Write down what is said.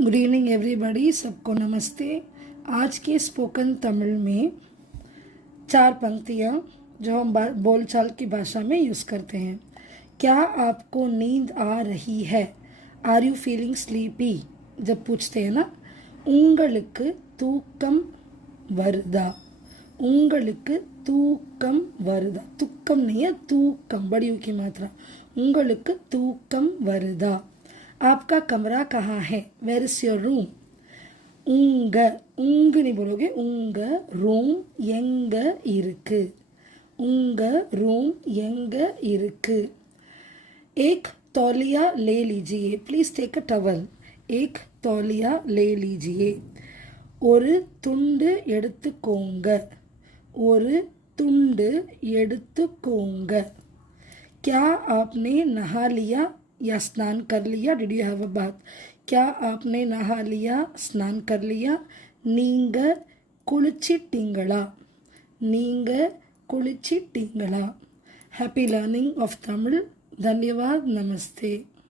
Good evening everybody, सबको नमस्ते। आज के स्पोकन तमिल में 4 पंक्तियाँ जो हम बोलचाल की भाषा में यूज़ करते हैं। क्या आपको नींद आ रही है? Are you feeling sleepy? जब पूछते हैं ना, उंगलुक्कु तूक्कम வருதா? उंगलुक्कु तूक्कम வருதா? तुक्कम नहीं है, तूक्कम, बड़ी यू की मात्रा। उंगलुक्कु तूक्कम வருதா? आपका कमरा कहाँ है? Where is your room? उंग उंग नहीं बोलोगे, उंग रूम எங்க இருக்கு? उंग रूम எங்க இருக்கு? एक तौलिया ले लीजिए, प्लीज टेक अ टवल। एक तौलिया ले लीजिए। ஒரு துண்டு எடுத்துக்கோங்க, ஒரு துண்டு எடுத்துக்கோங்க। क्या आपने नहा लिया या स्नान कर लिया? Did you have a bath? क्या आपने नहा लिया, स्नान कर लिया? நீங்க குளிச்சிட்டீங்களா? நீங்க குளிச்சிட்டீங்களா? Happy learning of Tamil. धन्यवाद, नमस्ते।